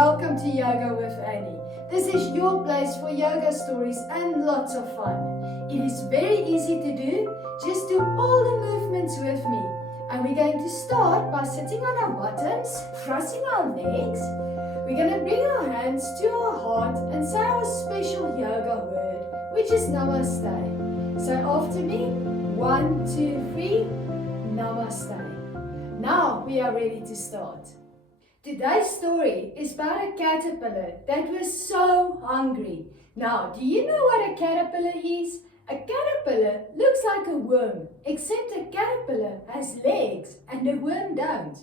Welcome to Yoga with Annie. This is your place for yoga stories and lots of fun. It is very easy to do. Just do all the movements with me. And we're going to start by sitting on our bottoms, crossing our legs. We're going to bring our hands to our heart and say our special yoga word, which is Namaste. So after me, 1, 2, 3, Namaste. Now we are ready to start. Today's story is about a caterpillar that was so hungry. Now, do you know what a caterpillar is? A caterpillar looks like a worm, except a caterpillar has legs and a worm don't.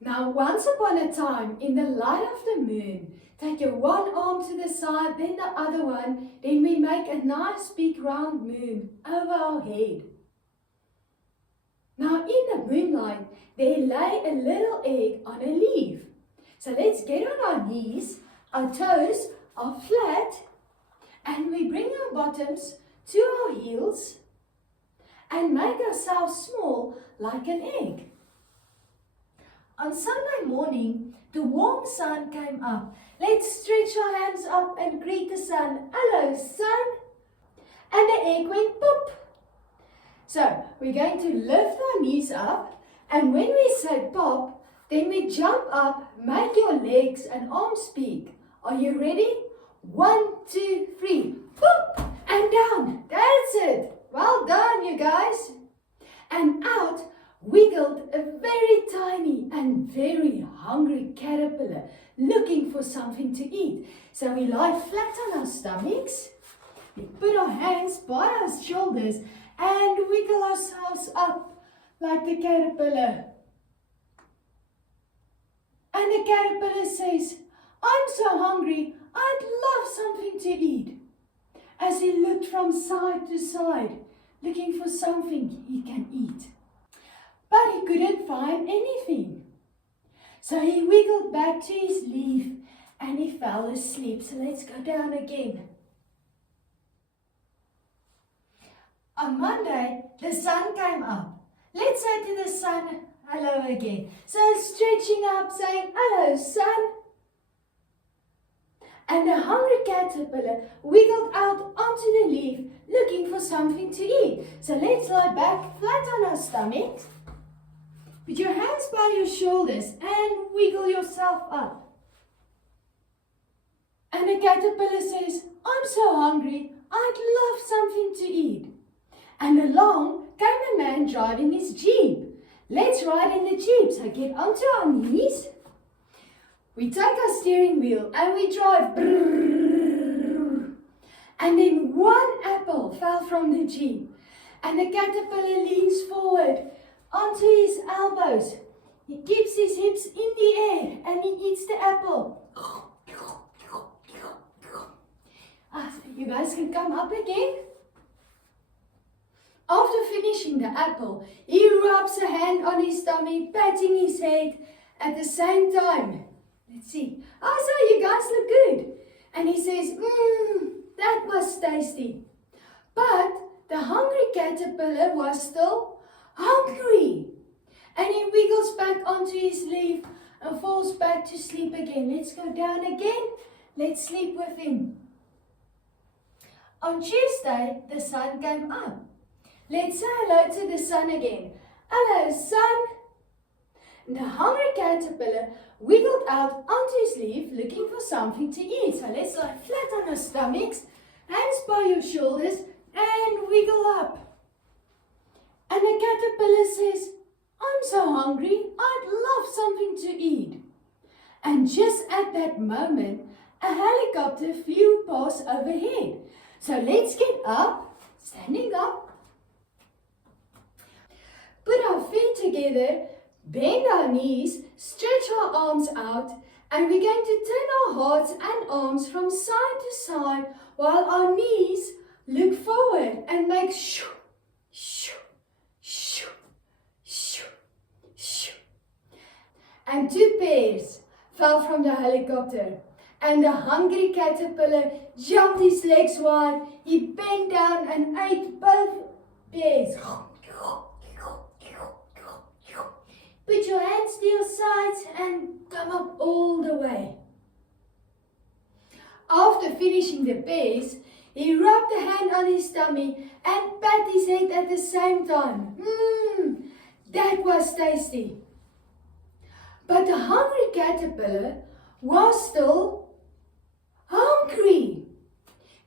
Now, once upon a time, in the light of the moon, take your one arm to the side, then the other one, then we make a nice big round moon over our head. Now, in the moonlight, there lay a little egg on a leaf. So let's get on our knees, our toes are flat, and we bring our bottoms to our heels and make ourselves small like an egg. On Sunday morning, the warm sun came up. Let's stretch our hands up and greet the sun. Hello, sun. And the egg went pop. So we're going to lift our knees up, and when we say pop, then we jump up, make your legs and arms big. Are you ready? 1, 2, 3. Pop! And down. That's it. Well done, you guys. And out wiggled a very tiny and very hungry caterpillar looking for something to eat. So we lie flat on our stomachs. We put our hands by our shoulders and wiggle ourselves up like the caterpillar. And the caterpillar says, I'm so hungry, I'd love something to eat. As he looked from side to side, looking for something he can eat. But he couldn't find anything. So he wiggled back to his leaf and he fell asleep. So let's go down again. On Monday, the sun came up. Let's say to the sun, hello again. So stretching up, saying, hello, sun. And the hungry caterpillar wiggled out onto the leaf, looking for something to eat. So let's lie back flat on our stomachs. Put your hands by your shoulders and wiggle yourself up. And the caterpillar says, I'm so hungry, I'd love something to eat. And along came a man driving his jeep. Let's ride in the jeep. So get onto our knees. We take our steering wheel and we drive. And then one apple fell from the jeep. And the caterpillar leans forward onto his elbows. He keeps his hips in the air and he eats the apple. You guys can come up again. After finishing the apple, he rubs a hand on his tummy, patting his head at the same time. Let's see. Oh, so you guys look good. And he says, that was tasty. But the hungry caterpillar was still hungry. And he wiggles back onto his leaf and falls back to sleep again. Let's go down again. Let's sleep with him. On Tuesday, the sun came up. Let's say hello to the sun again. Hello, sun. And the hungry caterpillar wiggled out onto his leaf looking for something to eat. So let's lie flat on our stomachs, hands by your shoulders, and wiggle up. And the caterpillar says, I'm so hungry, I'd love something to eat. And just at that moment, a helicopter flew past overhead. So let's get up, standing up. Put our feet together, bend our knees, stretch our arms out, and we're going to turn our hearts and arms from side to side while our knees look forward and make shoo, shoo, shoo, shoo, shoo. And 2 pairs fell from the helicopter, and the hungry caterpillar jumped his legs wide. He bent down and ate both pairs. Put your hands to your sides and come up all the way. After finishing the pears, he rubbed a hand on his tummy and pat his head at the same time. That was tasty. But the hungry caterpillar was still hungry.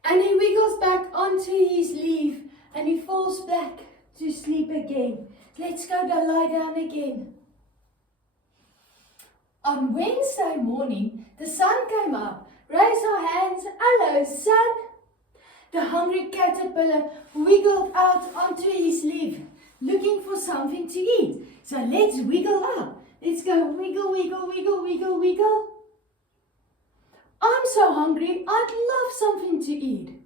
And he wiggles back onto his leaf and he falls back to sleep again. Let's go lie down again. On Wednesday morning, the sun came up. Raise our hands. Hello, sun. The hungry caterpillar wiggled out onto his leaf, looking for something to eat. So let's wiggle up. Let's go wiggle, wiggle, wiggle, wiggle, wiggle. I'm so hungry, I'd love something to eat.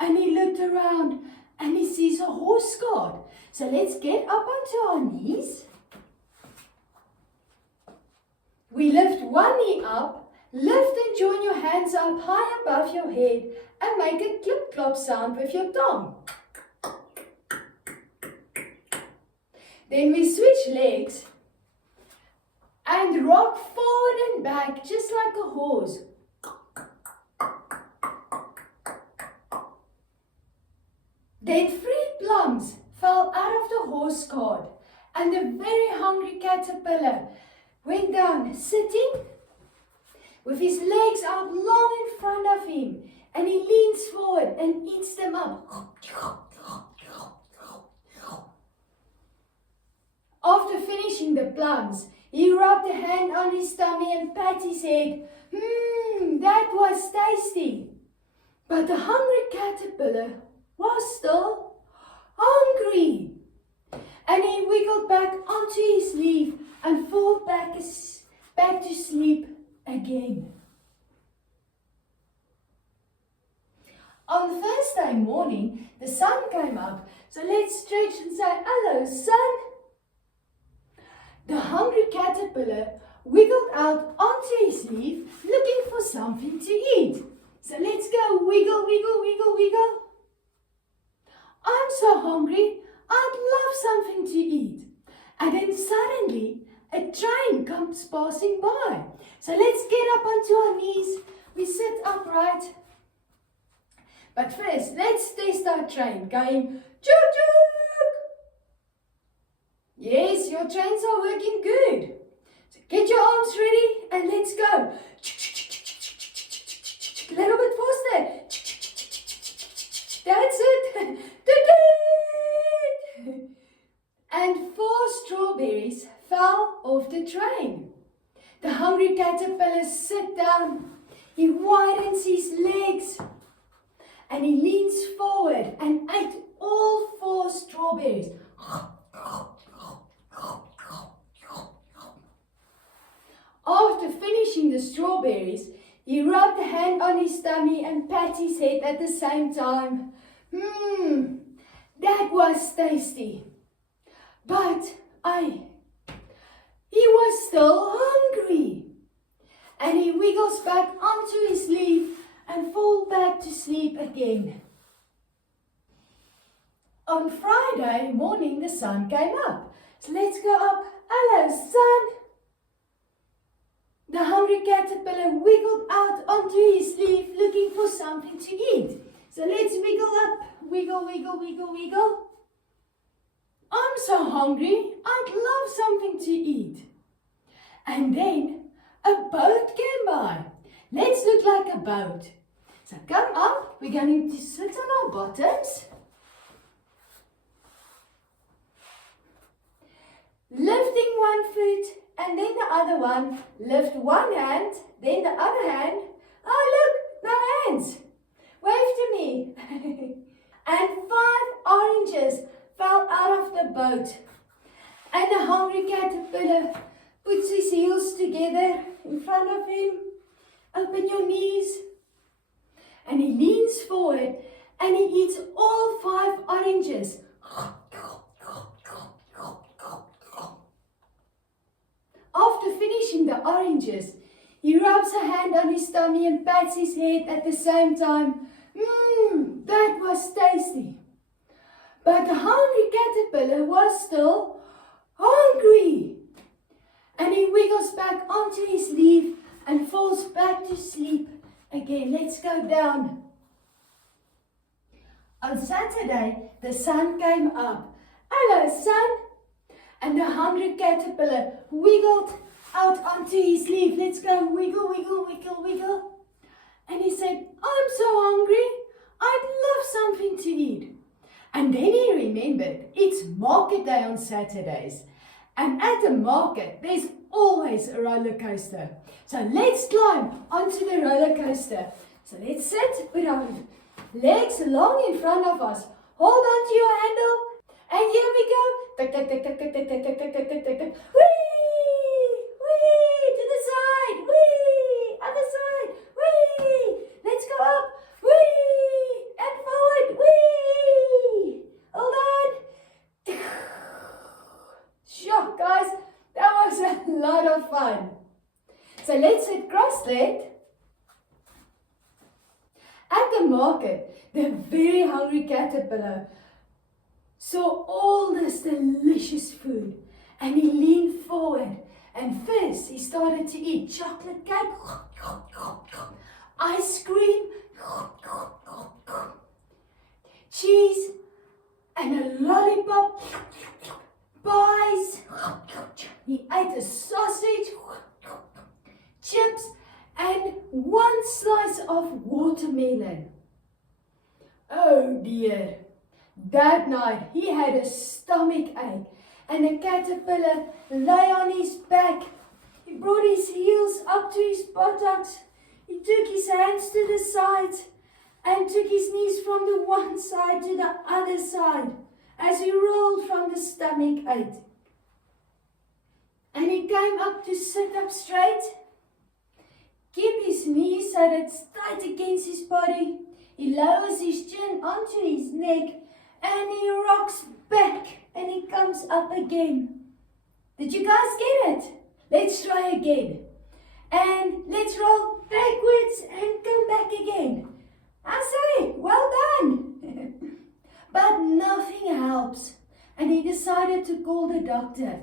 And he looked around and he sees a horse cart. So let's get up onto our knees. We lift one knee up, lift and join your hands up high above your head and make a clip-clop sound with your tongue. Then we switch legs and rock forward and back just like a horse. Then 3 plums fell out of the horse cart and the very hungry caterpillar went down sitting with his legs out long in front of him, and he leans forward and eats them up. After finishing the plums, he rubbed a hand on his tummy and pat his head. That was tasty. But the hungry caterpillar was still hungry. And he wiggled back onto his leaf and fell back to sleep again. On Thursday morning, the sun came up. So let's stretch and say, hello, sun. The hungry caterpillar wiggled out onto his leaf, looking for something to eat. So let's go wiggle, wiggle, wiggle, wiggle. I'm so hungry, I'd love something to eat. And then suddenly, a train comes passing by. So let's get up onto our knees. We sit upright. But first, let's test our train. Going, choo-choo! Yes, your trains are working good. So get your arms ready and let's go. A little bit faster. That's it. And 4 strawberries fell off the train. The hungry caterpillar sits down. He widens his legs and he leans forward and ate all 4 strawberries. After finishing the strawberries, he rubbed a hand on his tummy and pat his head at the same time. That was tasty. But he was still hungry. And he wiggles back onto his leaf and falls back to sleep again. On Friday morning, the sun came up. So let's go up. Hello, sun. The hungry caterpillar wiggled out onto his leaf looking for something to eat. So let's wiggle up. Wiggle, wiggle, wiggle, wiggle. I'm so hungry, I'd love something to eat. And then a boat came by. Let's look like a boat. So come up, we're going to sit on our bottoms. Lifting one foot and then the other one. Lift one hand, then the other hand. Oh look, no hands. Wave to me. And 5 oranges fell out of the boat. And the hungry caterpillar puts his heels together in front of him. Open your knees. And he leans forward and he eats all 5 oranges. After finishing the oranges, he rubs a hand on his tummy and pats his head at the same time. That was tasty. But the hungry caterpillar was still hungry. And he wiggles back onto his leaf and falls back to sleep Again, let's go down. On Saturday, the sun came up. Hello, sun. And the hungry caterpillar wiggled out onto his leaf. Let's go wiggle, wiggle, wiggle, wiggle. And he said, I'm so hungry. I'd love something to eat. And then he remembered it's market day on Saturdays. And at the market, there's always a roller coaster. So let's climb onto the roller coaster. So let's sit with our legs long in front of us. Hold on to your handle. And here we go. Tick, tick, tick, tick, tick, tick, tick, tick, tick, tick, tick, tick, tick. Whee! Whee! To the side. Whee! Other side. Whee! Let's go up. Whee! And forward. Whee! Hold on. Sure, guys. That was a lot of fun. So let's sit cross-legged. At the market, the very hungry caterpillar saw all this delicious food and he leaned forward and first he started to eat chocolate cake, ice cream, cheese and a lollipop, pies. He ate a sausage, chips and one slice of watermelon. Oh dear. That night he had a stomach ache and the caterpillar lay on his back. He brought his heels up to his buttocks. He took his hands to the sides and took his knees from the one side to the other side as he rolled from the stomach ache. And he came up to sit up straight. Keep his knees so that it's tight against his body. He lowers his chin onto his neck and he rocks back and he comes up again. Did you guys get it? Let's try again. And let's roll backwards and come back again. I say, well done. But nothing helps. And he decided to call the doctor.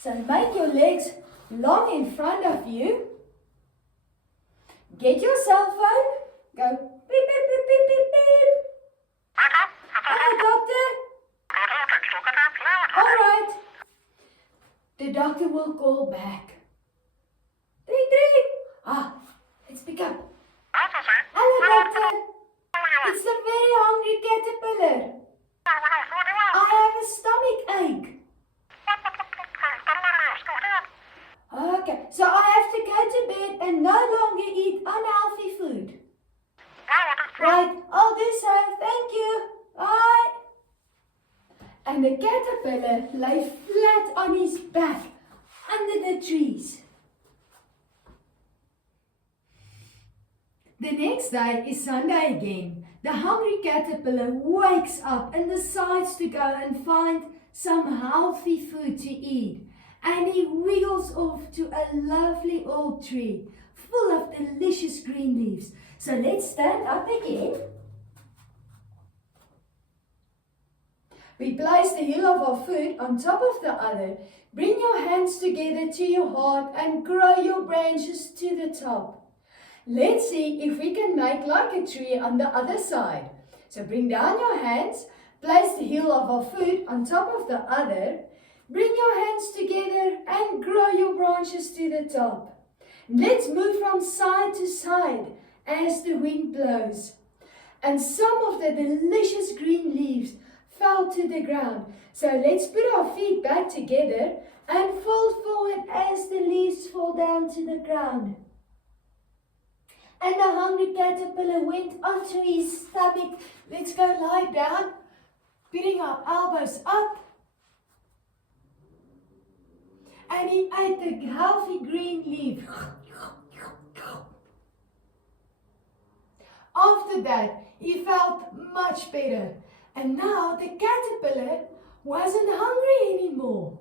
So make your legs long in front of you. Get your cell phone. Go beep, beep, beep, beep, beep, beep. Hello, doctor. All right. The doctor will call back. Ding, ding. Let's pick up. Hello, doctor. It's the very hungry caterpillar. I have a stomach ache. Okay, so I have to go to bed and no longer eat unhealthy food. Right, I'll do so. Thank you. Bye. And the caterpillar lay flat on his back under the trees. The next day is Sunday again. The hungry caterpillar wakes up and decides to go and find some healthy food to eat. And he wiggles off to a lovely old tree full of delicious green leaves. So let's stand up again. We place the heel of our foot on top of the other. Bring your hands together to your heart and grow your branches to the top. Let's see if we can make like a tree on the other side. So bring down your hands, place the heel of our foot on top of the other. Bring your hands together and grow your branches to the top. Let's move from side to side as the wind blows. And some of the delicious green leaves fell to the ground. So let's put our feet back together and fold forward as the leaves fall down to the ground. And the hungry caterpillar went onto his stomach. Let's go lie down, putting our elbows up. And he ate the healthy green leaf. After that, he felt much better. And now the caterpillar wasn't hungry anymore.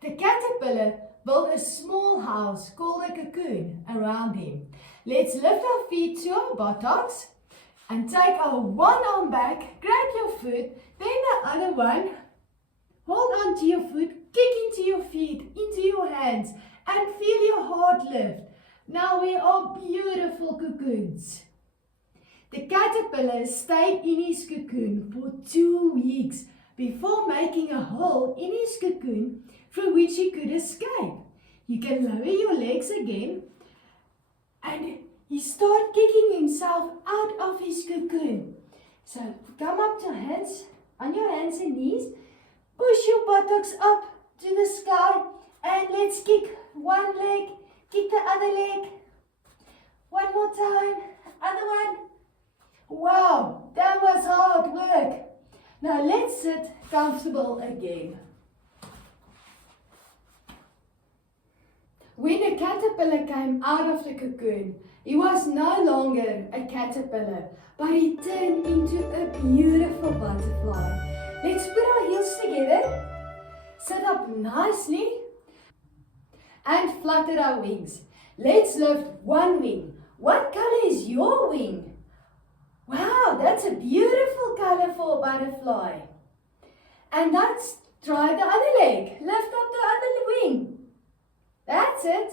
The caterpillar built a small house called a cocoon around him. Let's lift our feet to our buttocks and take our one arm back, grab your foot, then the other one. Hold on to your foot, kick into your feet, into your hands, and feel your heart lift. Now we are beautiful cocoons. The caterpillar stayed in his cocoon for 2 weeks before making a hole in his cocoon through which he could escape. You can lower your legs again, and he started kicking himself out of his cocoon. So come up to hands, on your hands and knees, push your buttocks up to the sky, and let's kick one leg, kick the other leg. One more time, other one. Wow, that was hard work. Now let's sit comfortable again. When the caterpillar came out of the cocoon, he was no longer a caterpillar, but he turned into a beautiful butterfly. Let's put our heels together, sit up nicely, and flutter our wings. Let's lift one wing. What color is your wing? Wow, that's a beautiful color for a butterfly. And let's try the other leg. Lift up the other wing. That's it.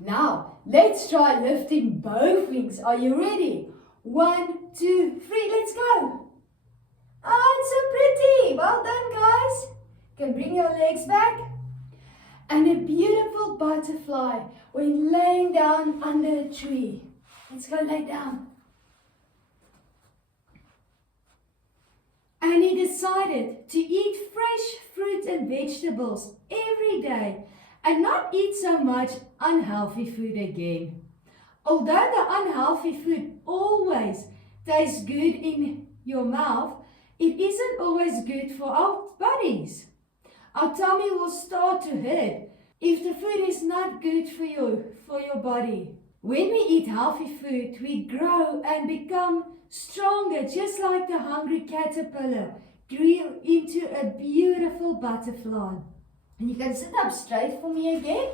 Now, let's try lifting both wings. Are you ready? 1, 2, 3, let's go. Oh, it's so pretty. Well done, guys. You can bring your legs back. And a beautiful butterfly when laying down under a tree. Let's go lay down. And he decided to eat fresh fruit and vegetables every day and not eat so much unhealthy food again. Although the unhealthy food always tastes good in your mouth, it isn't always good for our bodies. Our tummy will start to hurt if the food is not good for your body. When we eat healthy food, we grow and become stronger, just like the hungry caterpillar grew into a beautiful butterfly. And you can sit up straight for me again.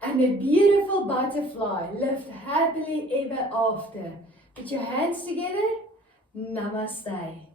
And a beautiful butterfly lived happily ever after. Put your hands together. Namaste.